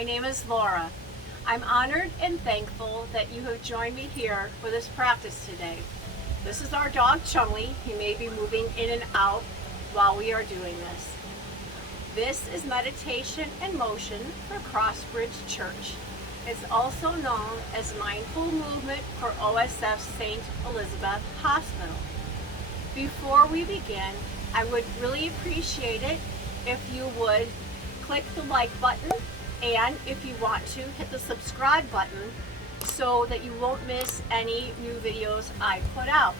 My name is Laura. I'm honored and thankful that you have joined me here for this practice today. This is our dog Chumley. He may be moving in and out while we are doing this. This is meditation and motion for Crossbridge Church. It's also known as Mindful Movement for OSF St. Elizabeth Hospital. Before we begin, I would really appreciate it if you would click the like button, and if you want to, hit the subscribe button so that you won't miss any new videos I put out.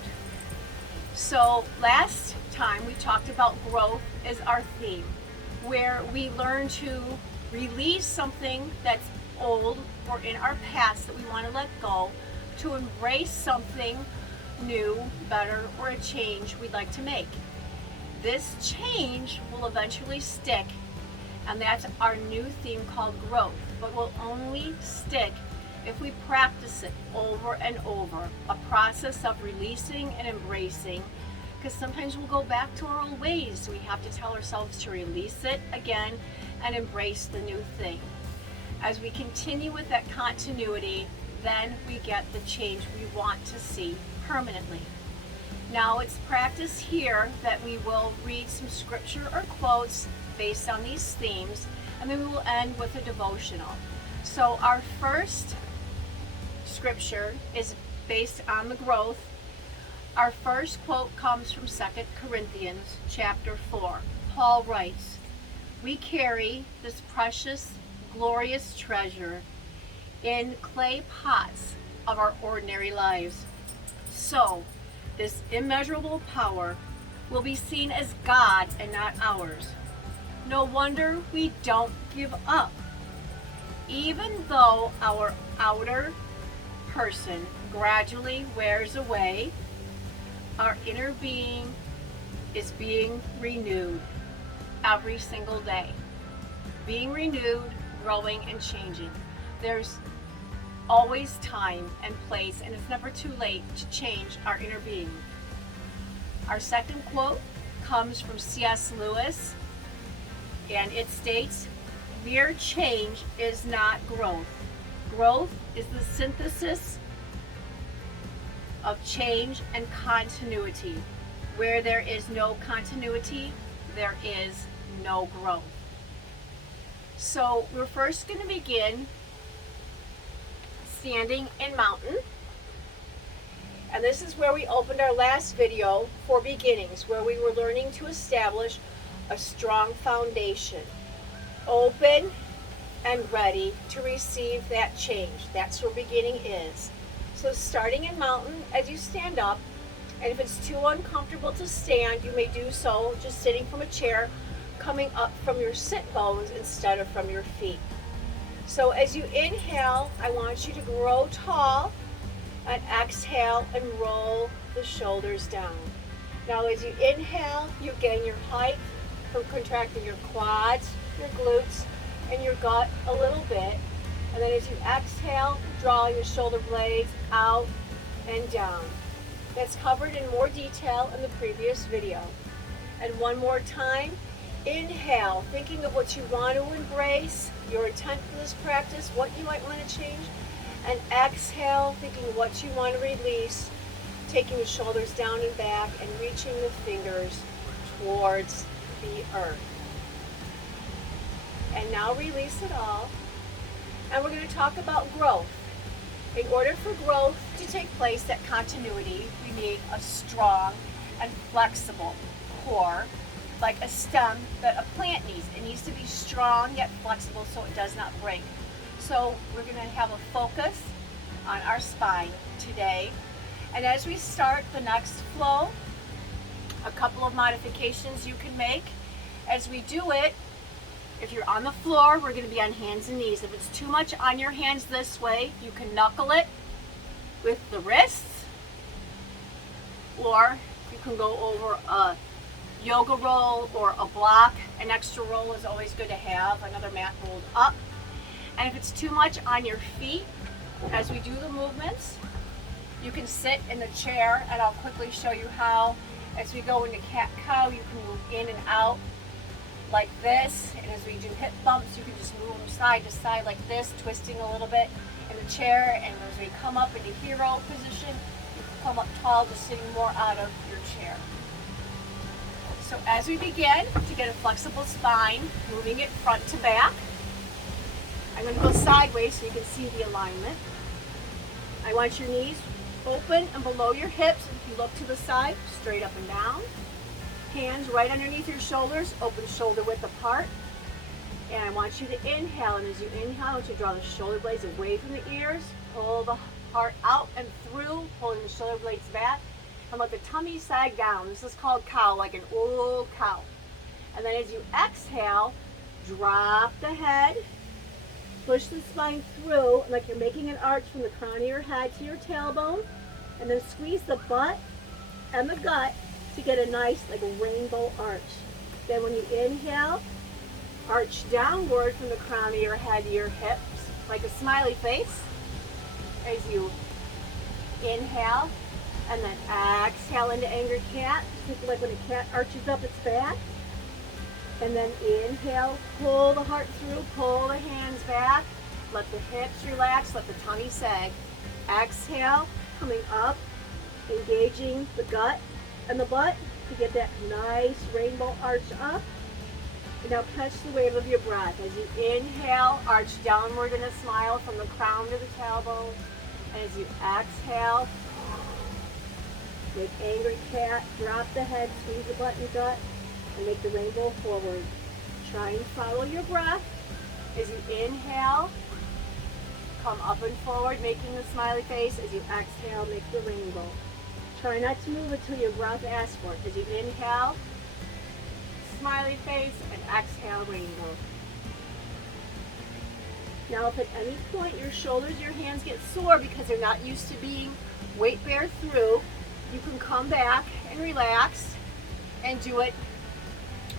So last time we talked about growth as our theme, where we learn to release something that's old or in our past that we want to let go, to embrace something new, better, or a change we'd like to make. This change will eventually stick, and that's our new theme called growth, but will only stick if we practice it over and over, a process of releasing and embracing, because sometimes we'll go back to our old ways. We have to tell ourselves to release it again and embrace the new thing. As we continue with that continuity, then we get the change we want to see permanently. Now it's practice here that we will read some scripture or quotes based on these themes, and then we will end with a devotional. So our first scripture is based on the growth. Our first quote comes from 2 Corinthians chapter 4. Paul writes, "We carry this precious, glorious treasure in clay pots of our ordinary lives. So this immeasurable power will be seen as God and not ours. No wonder we don't give up. Even though our outer person gradually wears away, our inner being is being renewed every single day. Being renewed, growing, and changing. There's always time and place, and it's never too late to change our inner being." Our second quote comes from C.S. Lewis, and it states, "Mere change is not growth. Growth is the synthesis of change and continuity. Where there is no continuity, there is no growth." So we're first going to begin standing in mountain. And this is where we opened our last video for beginnings, where we were learning to establish a strong foundation, open and ready to receive that change. That's where beginning is. So starting in mountain, as you stand up, and if it's too uncomfortable to stand, you may do so just sitting from a chair, coming up from your sit bones instead of from your feet. So as you inhale, I want you to grow tall, and exhale and roll the shoulders down. Now as you inhale, you gain your height from contracting your quads, your glutes, and your gut a little bit. And then as you exhale, draw your shoulder blades out and down. That's covered in more detail in the previous video. And one more time, inhale, thinking of what you want to embrace, your intent for this practice, what you might want to change. And exhale, thinking what you want to release, taking the shoulders down and back and reaching the fingers towards the earth. And now release it all. And we're going to talk about growth. In order for growth to take place, that continuity, we need a strong and flexible core, like a stem that a plant needs. It needs to be strong yet flexible so it does not break. So we're going to have a focus on our spine today. And as we start the next flow, a couple of modifications you can make. As we do it, if you're on the floor, we're going to be on hands and knees. If it's too much on your hands this way, you can knuckle it with the wrists, or you can go over a yoga roll or a block. An extra roll is always good to have, another mat rolled up. And if it's too much on your feet, as we do the movements, you can sit in the chair, and I'll quickly show you how. As we go into cat-cow, you can move in and out like this. And as we do hip bumps, you can just move them side to side like this, twisting a little bit in the chair. And as we come up into hero position, you can come up tall, just sitting more out of your chair. So as we begin to get a flexible spine, moving it front to back, I'm going to go sideways so you can see the alignment. I want your knees open and below your hips. If you look to the side, straight up and down. Hands right underneath your shoulders, open shoulder width apart. And I want you to inhale, and as you inhale, I want you to draw the shoulder blades away from the ears, pull the heart out and through, pulling the shoulder blades back, and let the tummy sag down. This is called cow, like an old cow. And then as you exhale, drop the head, push the spine through, like you're making an arch from the crown of your head to your tailbone, and then squeeze the butt and the gut to get a nice, like a rainbow arch. Then when you inhale, arch downward from the crown of your head to your hips, like a smiley face. As you inhale, and then exhale into angry cat. Think like when a cat arches up its back. And then inhale, pull the heart through, pull the hands back, let the hips relax, let the tummy sag. Exhale, coming up, engaging the gut and the butt to get that nice rainbow arch up. And now catch the wave of your breath. As you inhale, arch downward in a smile from the crown to the tailbone. And as you exhale, make angry cat, drop the head, squeeze the butt and gut, and make the rainbow forward. Try and follow your breath. As you inhale, come up and forward, making the smiley face. As you exhale, make the rainbow. Try not to move until your breath asks for it. As you inhale, smiley face, and exhale, rainbow. Now if at any point your shoulders, your hands get sore because they're not used to being weight bear through, you can come back and relax and do it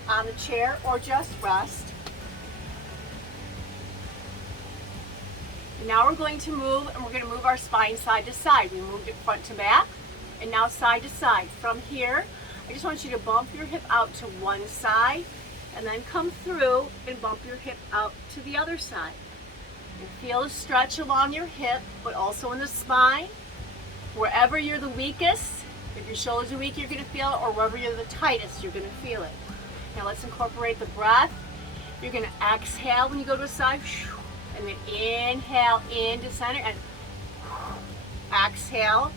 on the chair or just rest. Now we're going to move, and we're going to move our spine side to side. We moved it front to back, and now side to side. From here, I just want you to bump your hip out to one side, and then come through and bump your hip out to the other side. And feel a stretch along your hip, but also in the spine. Wherever you're the weakest, if your shoulders are weak, you're going to feel it, or wherever you're the tightest, you're going to feel it. Now let's incorporate the breath. You're going to exhale when you go to a side, and then inhale into center, and exhale,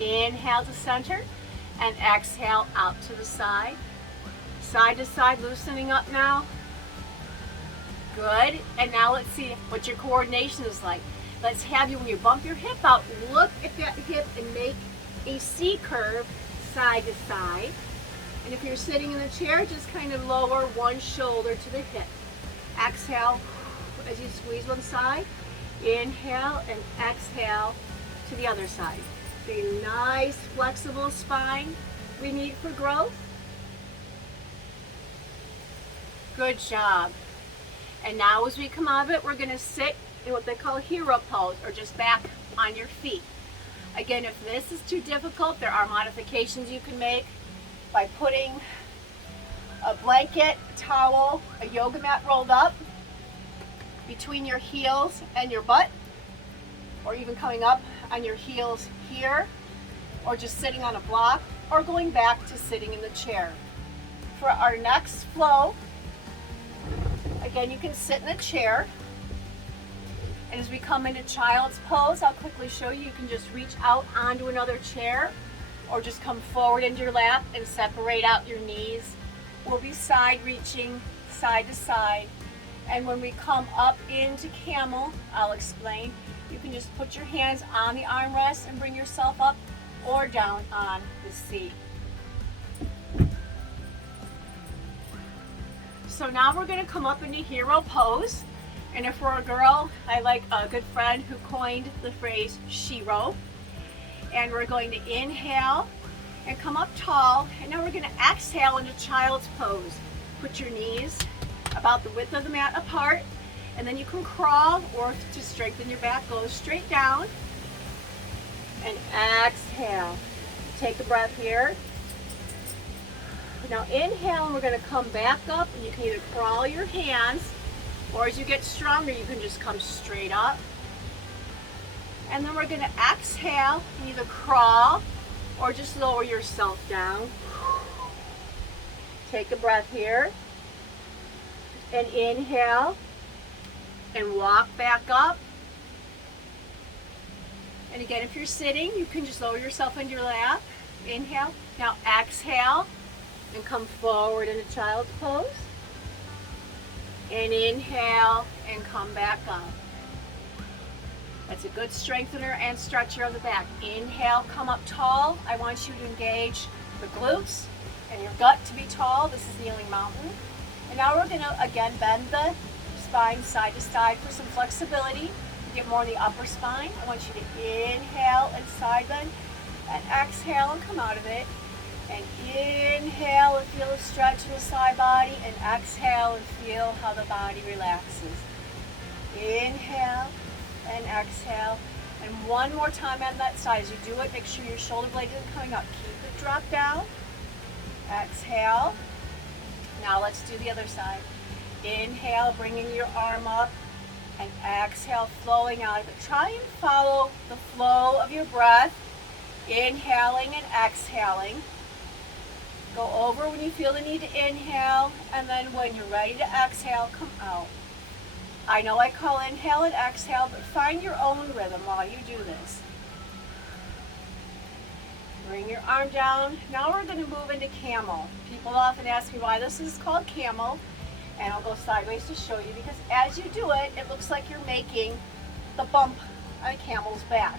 inhale to center, and exhale out to the side. Side to side, loosening up now. Good. And now let's see what your coordination is like. Let's have you, when you bump your hip out, look at that hip and make a C curve side to side. And if you're sitting in the chair, just kind of lower one shoulder to the hip. Exhale as you squeeze one side. Inhale and exhale to the other side. A nice flexible spine we need for growth. Good job. And now as we come out of it, we're going to sit in what they call a hero pose, or just back on your feet. Again, if this is too difficult, there are modifications you can make by putting a blanket, a towel, a yoga mat rolled up between your heels and your butt, or even coming up on your heels here, or just sitting on a block, or going back to sitting in the chair. For our next flow, again, you can sit in a chair, and as we come into child's pose, I'll quickly show you. You can just reach out onto another chair, or just come forward into your lap and separate out your knees. We'll be side reaching, side to side. And when we come up into camel, I'll explain. You can just put your hands on the armrest and bring yourself up or down on the seat. So now we're going to come up into hero pose. And if we're a girl, I like a good friend who coined the phrase shiro. And we're going to inhale and come up tall. And now we're going to exhale into child's pose. Put your knees about the width of the mat apart. And then you can crawl, or to strengthen your back, go straight down. And exhale. Take a breath here. Now inhale, and we're going to come back up, and you can either crawl your hands, or as you get stronger, you can just come straight up. And then we're going to exhale, and either crawl or just lower yourself down. Take a breath here. And inhale, and walk back up. And again, if you're sitting, you can just lower yourself into your lap. Inhale. Now exhale, and come forward into child's pose. And inhale, and come back up. That's a good strengthener and stretcher of the back. Inhale, come up tall. I want you to engage the glutes and your gut to be tall. This is kneeling mountain. And now we're going to, again, bend the spine side to side for some flexibility. Get more in the upper spine. I want you to inhale and side bend, and exhale and come out of it. And inhale and feel a stretch in the side body, and exhale and feel how the body relaxes. Inhale and exhale. And one more time on that side. As you do it, make sure your shoulder blade isn't coming up. Keep it dropped down. Exhale. Now let's do the other side. Inhale, bringing your arm up, and exhale, flowing out of it. Try and follow the flow of your breath, inhaling and exhaling. Go over when you feel the need to inhale, and then when you're ready to exhale, come out. I know I call inhale and exhale, but find your own rhythm while you do this. Bring your arm down. Now we're going to move into camel. People often ask me why this is called camel, and I'll go sideways to show you, because as you do it, it looks like you're making the bump on a camel's back.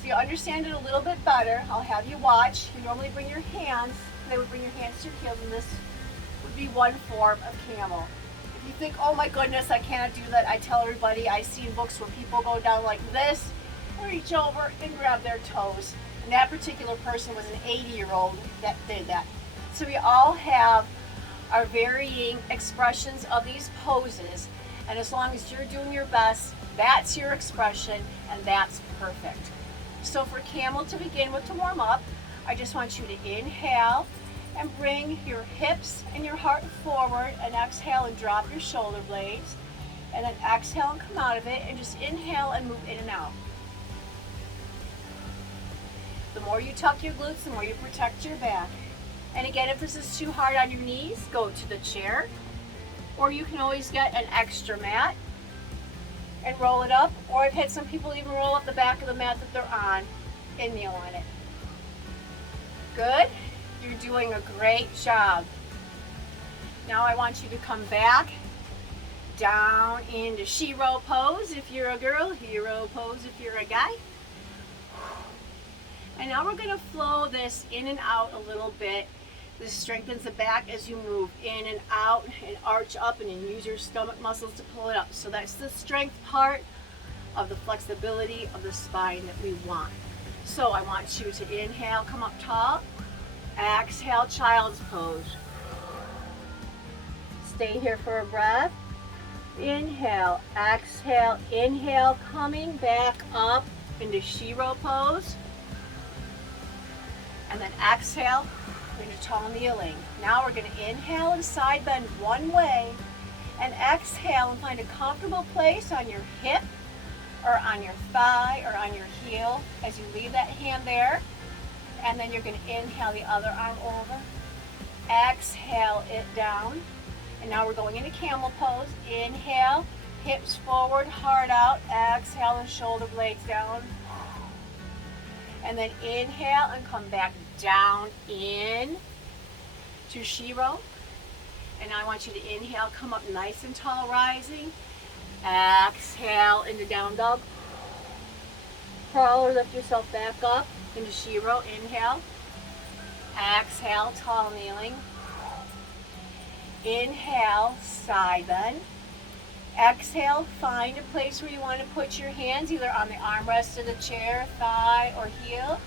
So you understand it a little bit better, I'll have you watch. You normally bring your hands, they would bring your hands to your heels, and this would be one form of camel. If you think, oh my goodness, I can't do that, I tell everybody, I've seen books where people go down like this, reach over and grab their toes. And that particular person was an 80-year-old that did that. So we all have our varying expressions of these poses, and as long as you're doing your best, that's your expression, and that's perfect. So for camel to begin with, to warm up, I just want you to inhale and bring your hips and your heart forward, and exhale and drop your shoulder blades, and then exhale and come out of it, and just inhale and move in and out. The more you tuck your glutes, the more you protect your back. And again, if this is too hard on your knees, go to the chair, or you can always get an extra mat and roll it up, or I've had some people even roll up the back of the mat that they're on and kneel on it. Good. You're doing a great job. Now I want you to come back down into Shiro pose if you're a girl, hero pose if you're a guy. And now we're going to flow this in and out a little bit. This strengthens the back as you move in and out and arch up, and then use your stomach muscles to pull it up. So that's the strength part of the flexibility of the spine that we want. So I want you to inhale, come up tall. Exhale, child's pose. Stay here for a breath. Inhale, exhale, inhale, coming back up into Shiro pose. And then exhale into tall kneeling. Now we're going to inhale and side bend one way, and exhale and find a comfortable place on your hip or on your thigh or on your heel as you leave that hand there. And then you're going to inhale the other arm over. Exhale it down. And now we're going into camel pose. Inhale, hips forward, heart out. Exhale and shoulder blades down. And then inhale and come back down in to Shiro. And I want you to inhale, come up nice and tall, rising. Exhale into down dog. Crawl or lift yourself back up into Shiro. Inhale. Exhale, tall kneeling. Inhale, side bend. Exhale, find a place where you want to put your hands, either on the armrest of the chair, thigh, or heel.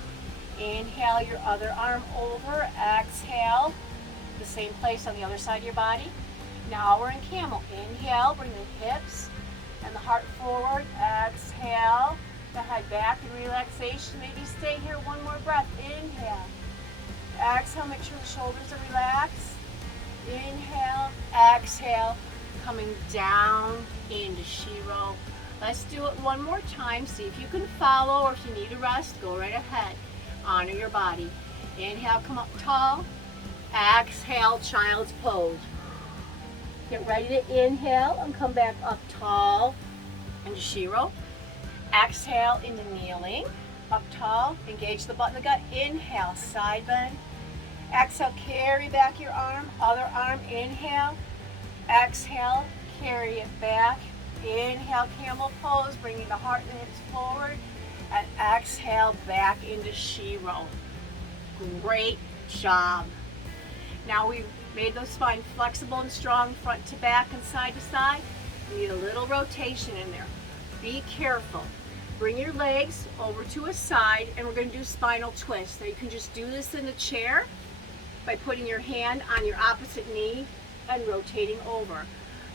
Inhale your other arm over. Exhale, the same place on the other side of your body. Now we're in camel. Inhale, bring the hips and the heart forward. Exhale, the head back in relaxation. Maybe stay here one more breath. Inhale. Exhale, make sure the shoulders are relaxed. Inhale, exhale, coming down into Shiro. Let's do it one more time. See if you can follow, or if you need a rest, go right ahead. Honor your body. Inhale, come up tall. Exhale, child's pose. Get ready to inhale and come back up tall into Shiro. Exhale into kneeling. Up tall, engage the butt of the gut. Inhale, side bend. Exhale, carry back your arm. Other arm, inhale. Exhale, carry it back. Inhale, camel pose, bringing the heart and hips forward. And exhale, back into Shiro. Great job. Now we've made the spine flexible and strong, front to back and side to side. We need a little rotation in there. Be careful. Bring your legs over to a side, and we're going to do spinal twist. Now you can just do this in the chair by putting your hand on your opposite knee and rotating over.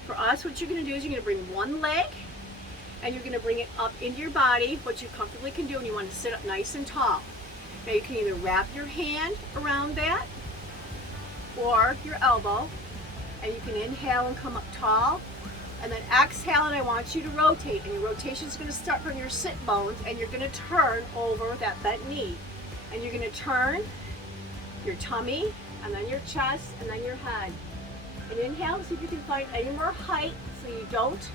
For us, what you're going to do is you're going to bring one leg and you're going to bring it up into your body, what you comfortably can do, and you want to sit up nice and tall. Now you can either wrap your hand around that or your elbow, and you can inhale and come up tall, and then exhale, and I want you to rotate, and your rotation is going to start from your sit bones, and you're going to turn over that bent knee, and you're going to turn your tummy, and then your chest, and then your head. And inhale, see if you can find any more height so you don't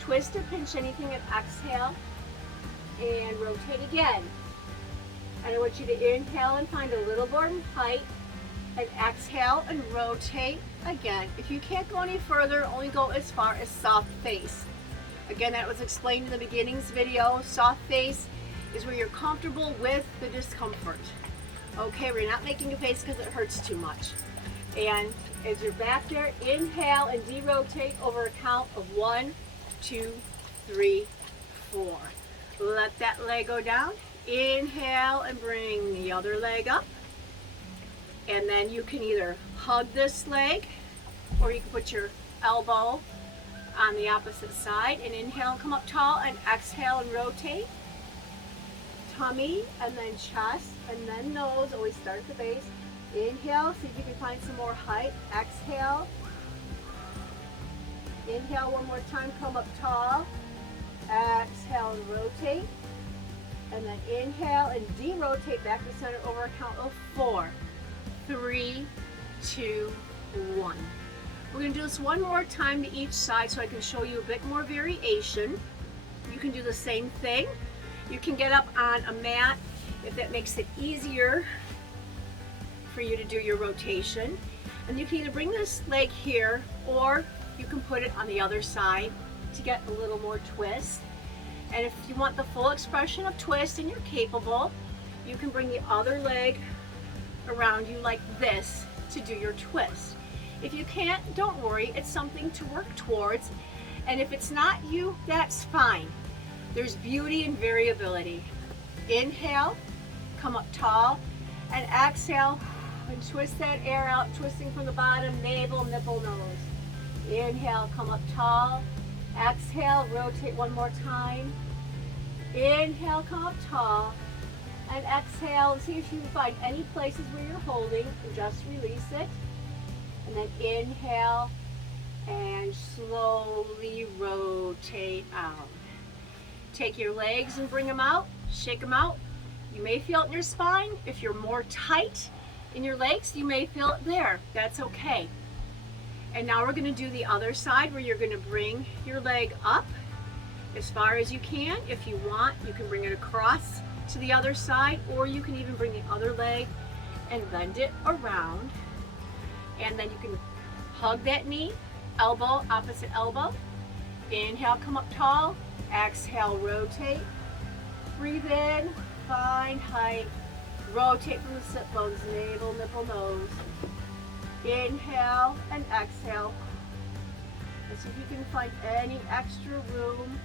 twist or pinch anything, and exhale, and rotate again. And I want you to inhale and find a little more height, and exhale and rotate again. If you can't go any further, only go as far as soft face. Again, that was explained in the beginnings video. Soft face is where you're comfortable with the discomfort. Okay, we're not making a face because it hurts too much. And as you're back there, inhale and de-rotate over a count of 1, 2, 3, 4. Let that leg go down. Inhale and bring the other leg up. And then you can either hug this leg, or you can put your elbow on the opposite side, and inhale and come up tall, and exhale and rotate. Tummy, and then chest, and then nose. Always start at the base. Inhale, see if you can find some more height. Exhale. Inhale one more time, come up tall. Exhale and rotate. And then inhale and de-rotate back to center over a count of 4, 3, 2, 1. We're going to do this one more time to each side so I can show you a bit more variation. You can do the same thing. You can get up on a mat if that makes it easier for you to do your rotation. And you can either bring this leg here, or you can put it on the other side to get a little more twist. And if you want the full expression of twist and you're capable, you can bring the other leg around you like this to do your twist. If you can't, don't worry, it's something to work towards. And if it's not you, that's fine. There's beauty in variability. Inhale, come up tall, and exhale and twist that air out, twisting from the bottom, navel, nipple, nose. Inhale, come up tall. Exhale, rotate one more time. Inhale, come up tall. And exhale, see if you can find any places where you're holding, and just release it. And then inhale and slowly rotate out. Take your legs and bring them out, shake them out. You may feel it in your spine. If you're more tight in your legs, you may feel it there. That's okay. And now we're going to do the other side, where you're going to bring your leg up as far as you can. If you want, you can bring it across to the other side, or you can even bring the other leg and bend it around. And then you can hug that knee, elbow, opposite elbow. Inhale, come up tall. Exhale, rotate. Breathe in, find height. Rotate from the sit bones, navel, nipple, nose. Inhale and exhale. And see if you can find any extra room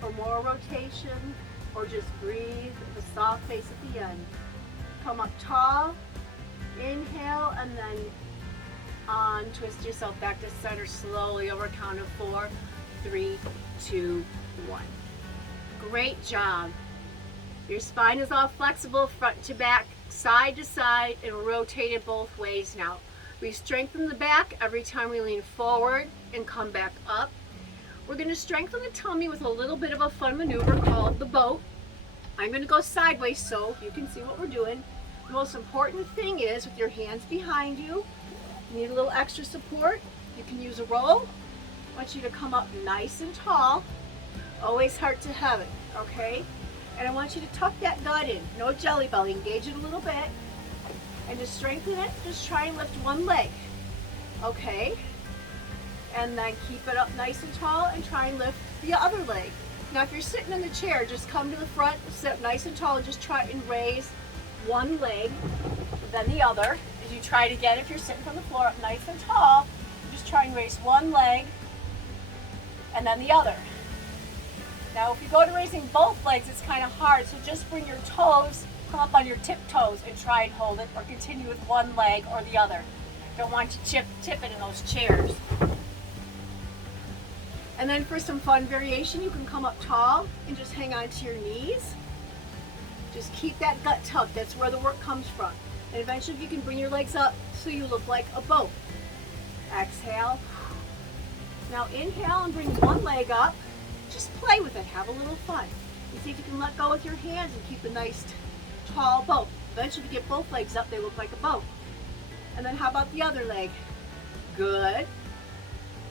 for more rotation, or just breathe with a soft face at the end. Come up tall. Inhale, and then on, twist yourself back to center slowly over a count of 4, 3, 2, 1. Great job. Your spine is all flexible, front to back, side to side, and rotated both ways now. We strengthen the back every time we lean forward and come back up. We're going to strengthen the tummy with a little bit of a fun maneuver called the boat. I'm going to go sideways so you can see what we're doing. The most important thing is with your hands behind you, you need a little extra support. You can use a roll. I want you to come up nice and tall, always heart to heaven, okay? And I want you to tuck that gut in, no jelly belly, engage it a little bit, and to strengthen it, just try and lift one leg, okay? And then keep it up nice and tall and try and lift the other leg. Now if you're sitting in the chair, just come to the front, sit up nice and tall, and just try and raise one leg, then the other. As you try it again, if you're sitting from the floor up nice and tall, just try and raise one leg, and then the other. Now if you go to raising both legs, it's kind of hard, so just bring your toes, come up on your tiptoes and try and hold it, or continue with one leg or the other. Don't want you to tip it in those chairs. And then for some fun variation, you can come up tall and just hang on to your knees. Just keep that gut tucked, that's where the work comes from. And eventually you can bring your legs up so you look like a boat. Exhale. Now inhale and bring one leg up. Just play with it, have a little fun. And see if you can let go with your hands and keep a nice tall boat. Eventually if you get both legs up, they look like a boat. And then how about the other leg? Good.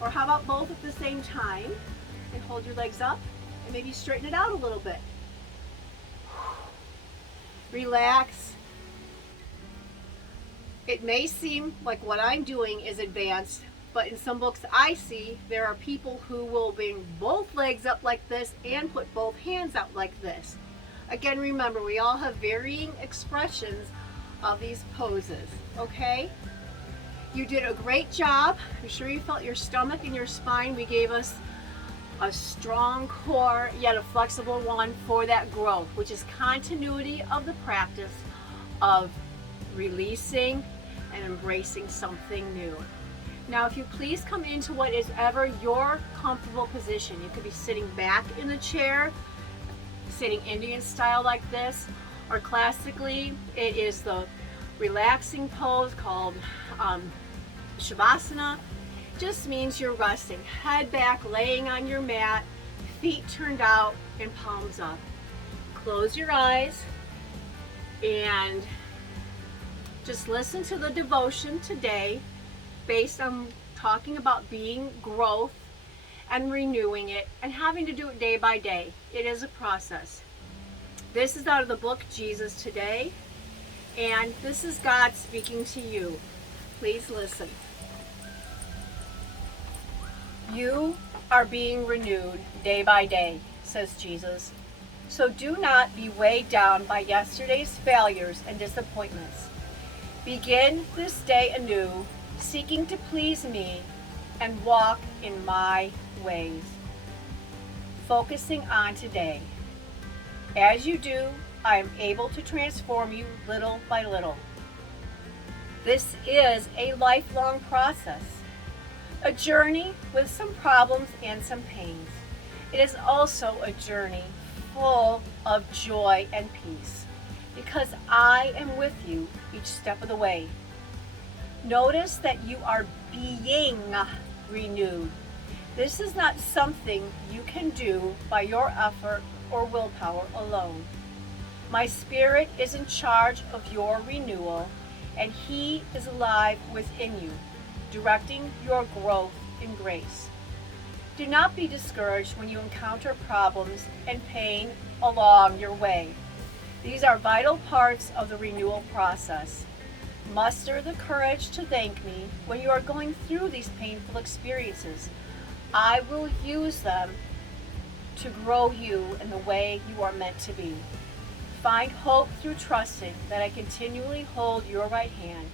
Or how about both at the same time? And hold your legs up and maybe straighten it out a little bit. Relax. It may seem like what I'm doing is advanced, but in some books I see, there are people who will bring both legs up like this and put both hands out like this. Again, remember, we all have varying expressions of these poses, okay? You did a great job. I'm sure you felt your stomach and your spine. We gave us a strong core, yet a flexible one for that growth, which is continuity of the practice of releasing and embracing something new. Now, if you please come into what is ever your comfortable position. You could be sitting back in the chair, sitting Indian style like this, or classically, it is the relaxing pose called Shavasana. Just means you're resting, head back, laying on your mat, feet turned out and palms up. Close your eyes and just listen to the devotion today based on talking about being growth and renewing it and having to do it day by day. It is a process. This is out of the book Jesus Today, and this is God speaking to you. Please listen. You are being renewed day by day, says Jesus. So do not be weighed down by yesterday's failures and disappointments. Begin this day anew, seeking to please me and walk in my ways. Focusing on today. As you do, I am able to transform you little by little. This is a lifelong process. A journey with some problems and some pains. It is also a journey full of joy and peace, because I am with you each step of the way. Notice that you are being renewed. This is not something you can do by your effort or willpower alone. My Spirit is in charge of your renewal, and He is alive within you, directing your growth in grace. Do not be discouraged when you encounter problems and pain along your way. These are vital parts of the renewal process. Muster the courage to thank me when you are going through these painful experiences. I will use them to grow you in the way you are meant to be. Find hope through trusting that I continually hold your right hand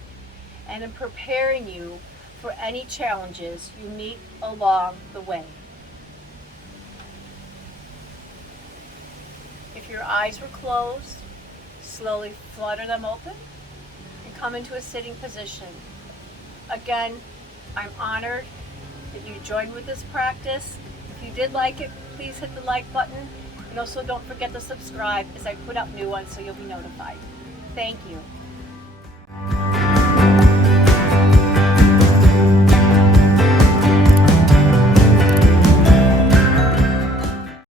and am preparing you for any challenges you meet along the way. If your eyes were closed, slowly flutter them open and come into a sitting position. Again, I'm honored that you joined with this practice. If you did like it, please hit the like button And also don't forget to subscribe as I put up new ones so you'll be notified. Thank you.